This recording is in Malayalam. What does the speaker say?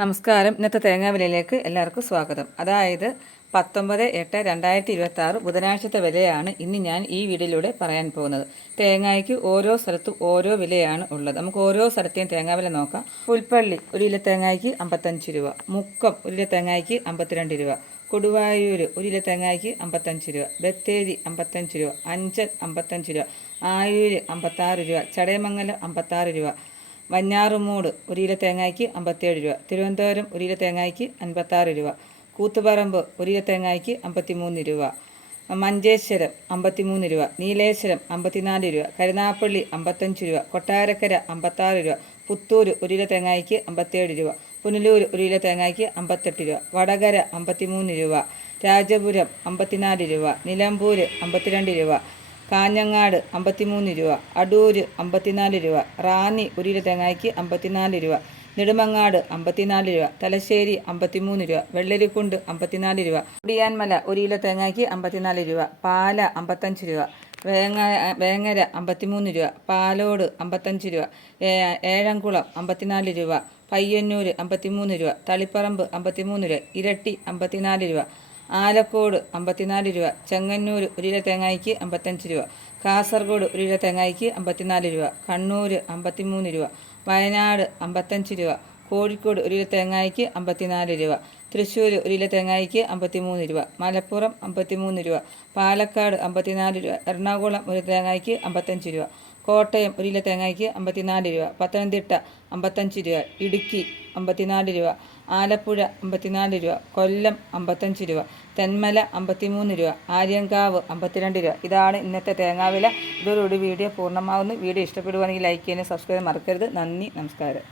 നമസ്കാരം. ഇന്നത്തെ തേങ്ങാവിലയിലേക്ക് എല്ലാവർക്കും സ്വാഗതം. അതായത് 19/8/2026 ബുധനാഴ്ചത്തെ വിലയാണ് ഇന്ന് ഞാൻ ഈ വീഡിയോയിലൂടെ പറയാൻ പോകുന്നത്. തേങ്ങയ്ക്ക് ഓരോ സ്ഥലത്തും ഓരോ വിലയാണ് ഉള്ളത്. നമുക്ക് ഓരോ സ്ഥലത്തെയും തേങ്ങാവില നോക്കാം. പുൽപ്പള്ളി 1 കിലോ തേങ്ങയ്ക്ക് 55 രൂപ, മുക്കം 1 കിലോ തേങ്ങയ്ക്ക് 52 രൂപ, കൊടുവായൂർ 1 കിലോ തേങ്ങയ്ക്ക് 55 രൂപ, ബത്തേരി 55 രൂപ, അഞ്ചൽ 55 രൂപ, ആയൂർ 56 രൂപ, ചടയമംഗലം 56 രൂപ, വഞ്ഞാറുമൂട് 1 കിലോ തേങ്ങയ്ക്ക് 57 രൂപ, തിരുവനന്തപുരം 1 കിലോ തേങ്ങയ്ക്ക് 56 രൂപ, കൂത്തുപറമ്പ് 1 കിലോ തേങ്ങയ്ക്ക് 53 രൂപ, മഞ്ചേശ്വരം 53 രൂപ, നീലേശ്വരം 54 രൂപ, കരുനാഗപ്പള്ളി 55 രൂപ, കൊട്ടാരക്കര 56 രൂപ, പുത്തൂർ 1 കിലോ തേങ്ങയ്ക്ക് 57 രൂപ, പുനലൂർ 1 കിലോ തേങ്ങയ്ക്ക് 58 രൂപ, വടകര 53 രൂപ, രാജപുരം 54 രൂപ, നിലമ്പൂർ 52 രൂപ, കാഞ്ഞങ്ങാട് 53 രൂപ, അടൂർ 54 രൂപ, റാന്നി 1 കിലോ തേങ്ങയ്ക്ക് 54 രൂപ, നെടുമങ്ങാട് 54 രൂപ, തലശ്ശേരി 53 രൂപ, വെള്ളരിക്കുണ്ട് 54 രൂപ, കുടിയാൻമല 1 കിലോ തേങ്ങയ്ക്ക് 54 രൂപ, പാല 55 രൂപ, വേങ്ങര 53 രൂപ, പാലോട് 55 രൂപ, ഏഴംകുളം 54 രൂപ, പയ്യന്നൂർ 53 രൂപ, തളിപ്പറമ്പ് 53 രൂപ, ഇരട്ടി 54 രൂപ, ആലക്കോട് 54 രൂപ, ചെങ്ങന്നൂർ 1 കിലോ തേങ്ങയ്ക്ക് 55 രൂപ, കാസർഗോഡ് 1 കിലോ തേങ്ങയ്ക്ക് 54 രൂപ, കണ്ണൂർ 53 രൂപ, വയനാട് 55 രൂപ, കോഴിക്കോട് 1 കിലോ തേങ്ങയ്ക്ക് 54 രൂപ, തൃശ്ശൂർ 1 കിലോ തേങ്ങയ്ക്ക് 53 രൂപ, മലപ്പുറം 53 രൂപ, പാലക്കാട് 54 രൂപ, എറണാകുളം 1 തേങ്ങയ്ക്ക് 55 രൂപ, കോട്ടയം 1 കിലോ തേങ്ങയ്ക്ക് 54 രൂപ, പത്തനംതിട്ട 55 രൂപ, ഇടുക്കി 54 രൂപ, ആലപ്പുഴ 54 രൂപ, കൊല്ലം 55 രൂപ, തെന്മല 53 രൂപ, ആര്യങ്കാവ് 52 രൂപ. ഇതാണ് ഇന്നത്തെ തേങ്ങാവില. ഇതോടുകൂടി വീഡിയോ പൂർണ്ണമാകുന്നു. വീഡിയോ ഇഷ്ടപ്പെടുവാണെങ്കിൽ ലൈക്ക് ചെയ്യാനും സബ്സ്ക്രൈബ് മറക്കരുത്. നന്ദി, നമസ്കാരം.